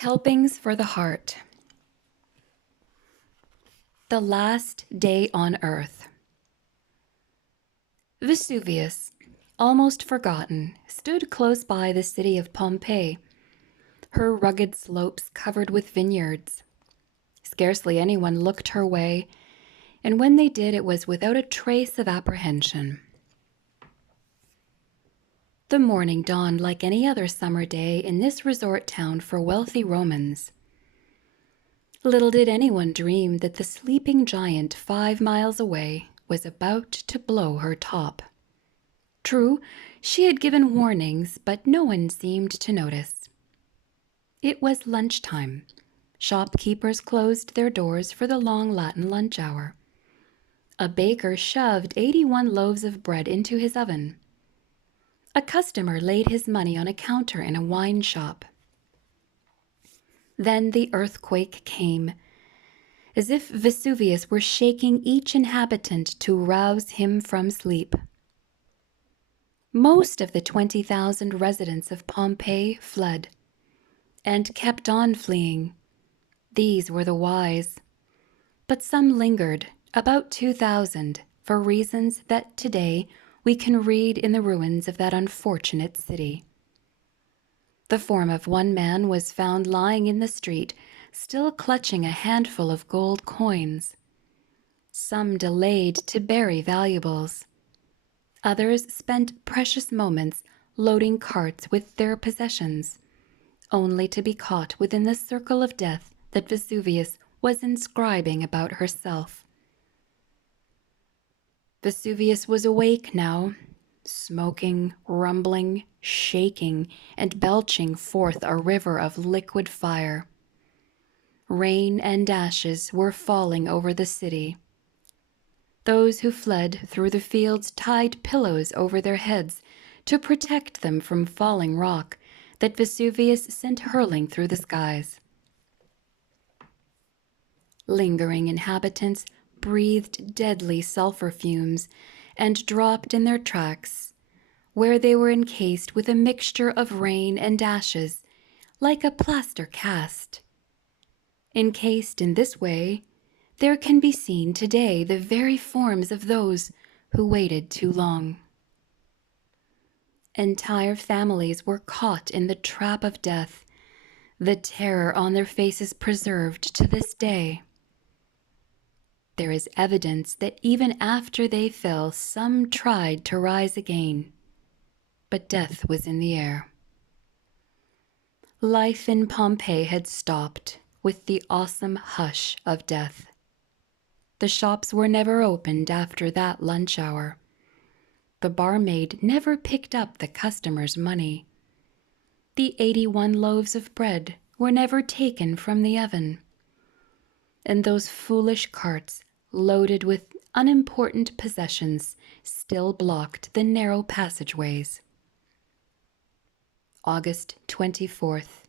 Helpings for the Heart. The Last Day on Earth. Vesuvius, almost forgotten, stood close by the city of Pompeii, her rugged slopes covered with vineyards. Scarcely anyone looked her way, and when they did, it was without a trace of apprehension. The morning dawned like any other summer day in this resort town for wealthy Romans. Little did anyone dream that the sleeping giant 5 miles away was about to blow her top. True, she had given warnings, but no one seemed to notice. It was lunchtime. Shopkeepers closed their doors for the long Latin lunch hour. A baker shoved 81 loaves of bread into his oven. A customer laid his money on a counter in a wine shop. Then the earthquake came, as if Vesuvius were shaking each inhabitant to rouse him from sleep. Most of the 20,000 residents of Pompeii fled, and kept on fleeing. These were the wise. But some lingered, about 2,000, for reasons that today we can read in the ruins of that unfortunate city. The form of one man was found lying in the street, still clutching a handful of gold coins. Some delayed to bury valuables. Others spent precious moments loading carts with their possessions, only to be caught within the circle of death that Vesuvius was inscribing about herself. Vesuvius was awake now, smoking, rumbling, shaking, and belching forth a river of liquid fire. Rain and ashes were falling over the city. Those who fled through the fields tied pillows over their heads to protect them from falling rock that Vesuvius sent hurling through the skies. Lingering inhabitants breathed deadly sulfur fumes and dropped in their tracks, where they were encased with a mixture of rain and ashes, like a plaster cast. Encased in this way, there can be seen today the very forms of those who waited too long. Entire families were caught in the trap of death, the terror on their faces preserved to this day. There is evidence that even after they fell, some tried to rise again, but death was in the air. Life in Pompeii had stopped with the awesome hush of death. The shops were never opened after that lunch hour. The barmaid never picked up the customers' money. The 81 loaves of bread were never taken from the oven. And those foolish carts, loaded with unimportant possessions, still blocked the narrow passageways. August 24th,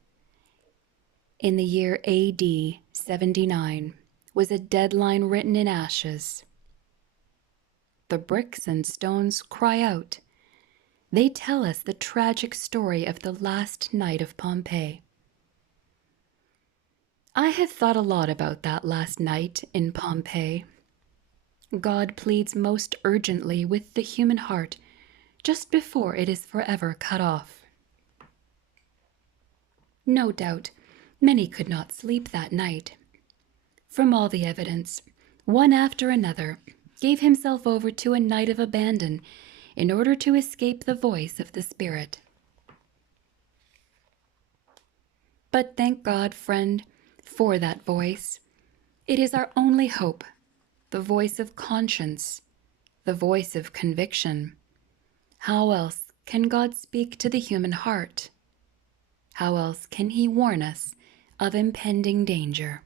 in the year AD 79, was a deadline written in ashes. The bricks and stones cry out. They tell us the tragic story of the last night of Pompeii. I have thought a lot about that last night in Pompeii. God pleads most urgently with the human heart just before it is forever cut off. No doubt, many could not sleep that night. From all the evidence, one after another gave himself over to a night of abandon in order to escape the voice of the Spirit. But thank God, friend, for that voice. It is our only hope, the voice of conscience, the voice of conviction. How else can God speak to the human heart? How else can he warn us of impending danger?